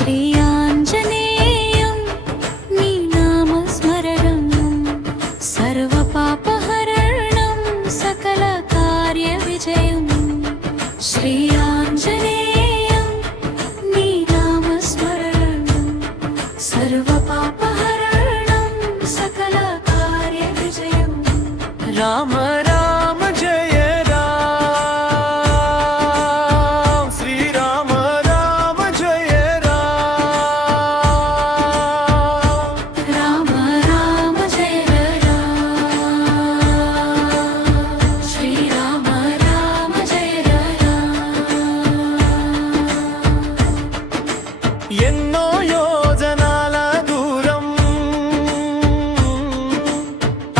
श्री आञ्जनेयं नीनामस्मरणं सर्वपापहरणं सकलकार्यविजयम् श्री आञ्जनेयं नीनामस्मरणं सर्वपापहरणं सकलकार्यविजयम् राम राम जय राम श्री राम राम जय राम राम राम जय राम श्री राम राम जय राम ఎన్నో యోజనాల దూరం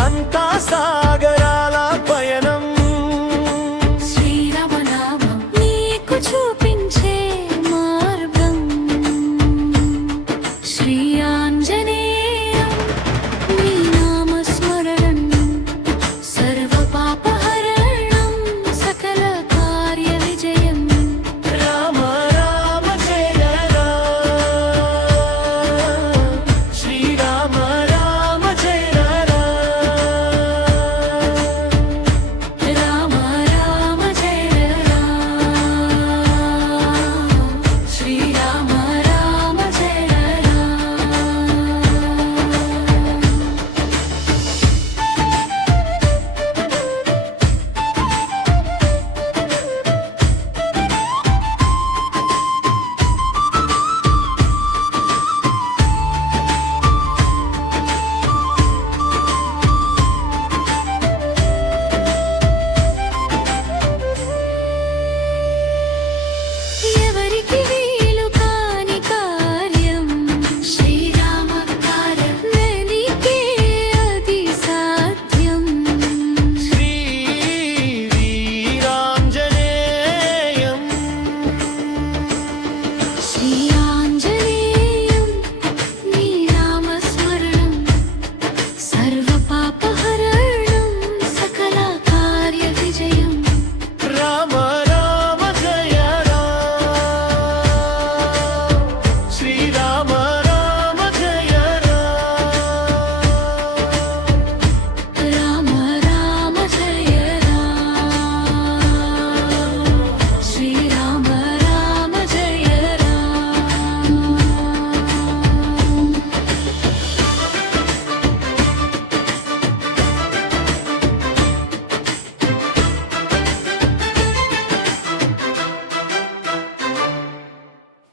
అంతా సాగరాల పయనం శ్రీరామనామం నీకు చూపించే మార్గం శ్రీ ఆంజనేయం నీ నామస్మరణం సర్వపాపహరణం సకల కార్య విజయం రామ రామ జయ రామ శ్రీ రామ రామ జయ రామ రామ రామ జయ రామ శ్రీ రామ రామ జయ ఎవరికి వీలు కాని కార్యం శ్రీరామ కార్యం వెలికే అది సాధ్యం శ్రీ వీరాంజనేయం శ్రీ ఆంజనేయం నీ నామస్మరణం సర్వపాపహరణం సకల కార్య విజయం రామ రామ జయ రామ శ్రీ రామ రామ జయ రామ రామ జయ రామ శ్రీ రామ రామ జయ రామ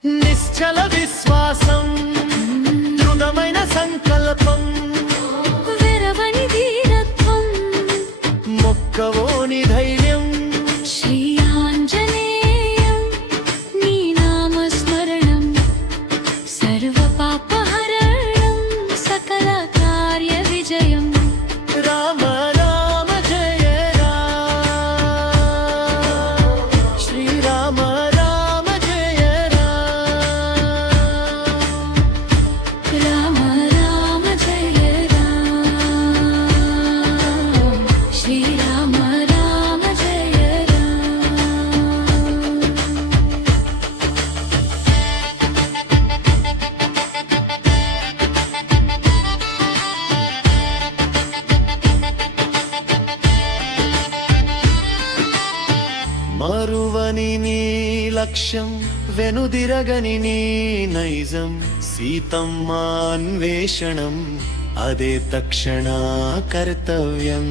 నిశ్చల విశ్వాసం దృఢమైన సంకల్పం విరవని ధీరత్వం మొక్కవోని ధైర్యం శ్రీ ఆంజనేయం నీ నామస్మరణం సర్వపాపహరణం సకల కార్య విజయం రామ రామ జయ రామ శ్రీ రామ రామ జయ రామ రామ జయ రామ శ్రీ రామ రామ జయ రామ మరువని నీ లక్ష్యం వెనుదిరగని నీ నైజం సీతమ్మ అన్వేషణం అదే తక్షణ కర్తవ్యం